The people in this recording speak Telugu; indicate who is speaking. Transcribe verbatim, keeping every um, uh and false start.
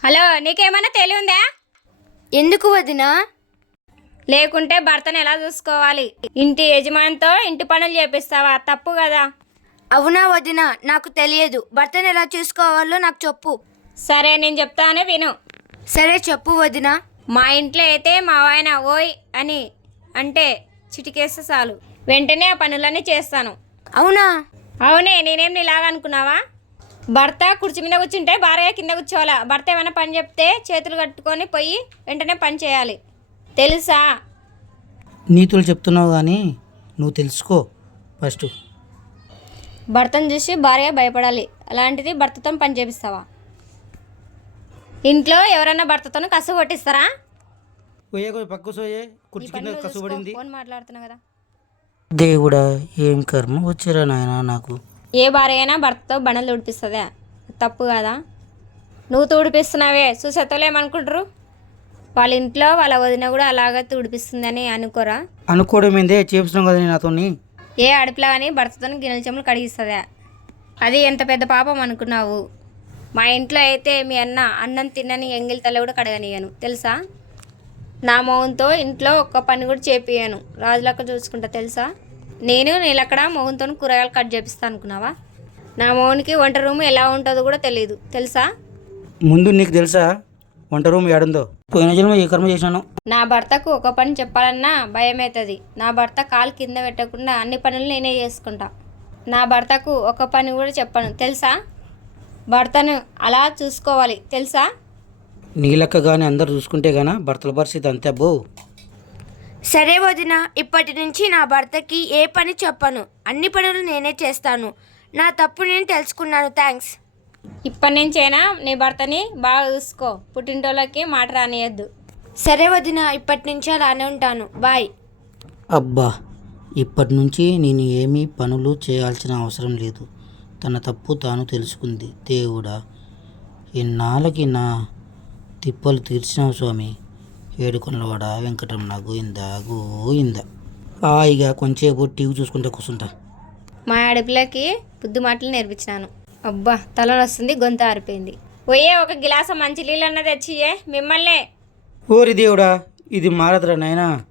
Speaker 1: హలో, నీకేమైనా తెలియందా?
Speaker 2: ఎందుకు వదినా?
Speaker 1: లేకుంటే భర్తను ఎలా చూసుకోవాలి? ఇంటి యజమానితో ఇంటి పనులు చేపిస్తావా? తప్పు కదా.
Speaker 2: అవునా వదినా, నాకు తెలియదు. భర్తను ఎలా చూసుకోవాలో నాకు చెప్పు.
Speaker 1: సరే, నేను చెప్తానే విను.
Speaker 2: సరే చెప్పు వదినా.
Speaker 1: మా ఇంట్లో అయితే మా ఆయన ఓయ్ అని అంటే చిటికేస్తే చాలు, వెంటనే ఆ పనులన్నీ చేస్తాను.
Speaker 2: అవునా?
Speaker 1: అవునే, నేనేం నీలాగా అనుకున్నావా? భర్త కుర్చీ మీద కూర్చుంటే భార్య కింద కూర్చోవాలా. భర్త ఏమైనా పని చెప్తే చేతులు కట్టుకొని పోయి వెంటనే పని చేయాలి, తెలుసా?
Speaker 3: నీతులు చెప్తున్నావు కానీ నువ్వు తెలుసుకో ఫస్ట్.
Speaker 1: భర్తను చూసి భార్య భయపడాలి, అలాంటిది భర్తతో పని చేపిస్తావా? ఇంట్లో ఎవరైనా భర్తతో కసు కొట్టిస్తారా?
Speaker 3: పోయే పోయి పక్క సోయే కుర్చీ కింద కసుబడింది.
Speaker 1: ఫోన్ మాట్లాడుతున్నా కదా.
Speaker 3: దేవుడా, ఏం కర్మ వచ్చారా నాయన నాకు.
Speaker 1: ఏ భార్య అయినా భర్తతో బండలు తుడిపిస్తుందా? తప్పు కదా. నువ్వు తుడిపిస్తున్నావే, చూసేతోళ్ళు ఏమనుకుంటారు? వాళ్ళ ఇంట్లో వాళ్ళ వదిన కూడా అలాగే తుడిపిస్తుందని అనుకోరా?
Speaker 3: అనుకోవడం ఏందే, చేపిస్తున్నాం కదా నేను నాతోని.
Speaker 1: ఏ అడుపులో కానీ భర్తతో గిన్నెల చెమ్ములు కడిగిస్తుందా? అది ఎంత పెద్ద పాపం అనుకున్నావు? మా ఇంట్లో అయితే మీ అన్న అన్నం తిన్నని ఎంగిల్ తల్లి కూడా కడగనియను, తెలుసా? నా మౌన్తో ఇంట్లో ఒక్క పని కూడా చేపియను, రాజులక్క చూసుకుంటా, తెలుసా? నేను నీళ్ళక్కడ మౌన్తో కూరగాయలు కట్ చేపిస్తాను అనుకున్నావా? నా మౌనికి వంట రూమ్ ఎలా ఉంటుందో కూడా తెలియదు, తెలుసా?
Speaker 3: ముందు నీకు తెలుసా వంట రూమ్ ఏడుందో? పోయిన జన్మ ఏ కర్మ చేసినాను.
Speaker 1: నా భర్తకు ఒక పని చెప్పాలన్నా భయం అవుతుంది. నా భర్త కాలు కింద పెట్టకుండా అన్ని పనులు నేనే చేసుకుంటా. నా భర్తకు ఒక పని కూడా చెప్పను, తెలుసా? భర్తను అలా చూసుకోవాలి, తెలుసా?
Speaker 3: నీ లెక్క కానీ అందరు చూసుకుంటే గానా భర్తల పరిస్థితి అంతే అబ్బో.
Speaker 2: సరే వదినా, ఇప్పటి నుంచి నా భర్తకి ఏ పని చెప్పను. అన్ని పనులు నేనే చేస్తాను. నా తప్పు నేను తెలుసుకున్నాను. థ్యాంక్స్.
Speaker 1: ఇప్పటి నుంచైనా నీ భర్తని బాగా చూసుకో, పుట్టింటోళ్ళకి మాట రానియద్దు.
Speaker 2: సరే వదినా, ఇప్పటి నుంచి అలానే ఉంటాను. బాయ్.
Speaker 3: అబ్బా, ఇప్పటి నుంచి నేను ఏమీ పనులు చేయాల్సిన అవసరం లేదు. తన తప్పు తాను తెలుసుకుంది. దేవుడా, ఇన్నాళ్ళకి నా తిప్పలు తీర్చినావు స్వామి. ఏడుకొండలవాడ వెంకటరమణ గోయిందా గోయిందా. హాయిగా కొంచెంసేపు టీవీ చూసుకుంటా కూర్చుంటా.
Speaker 1: మా ఆడపిల్లకి బుద్ధి మాటలు నేర్పించినాను. అబ్బా, తల వస్తుంది, గొంతు ఆరిపోయింది. పోయే ఒక గిలాస మంచి నీళ్ళు అన్నది తెచ్చియే, మిమ్మల్నే.
Speaker 3: ఓరి దేవుడా, ఇది మారదురా నాయనా.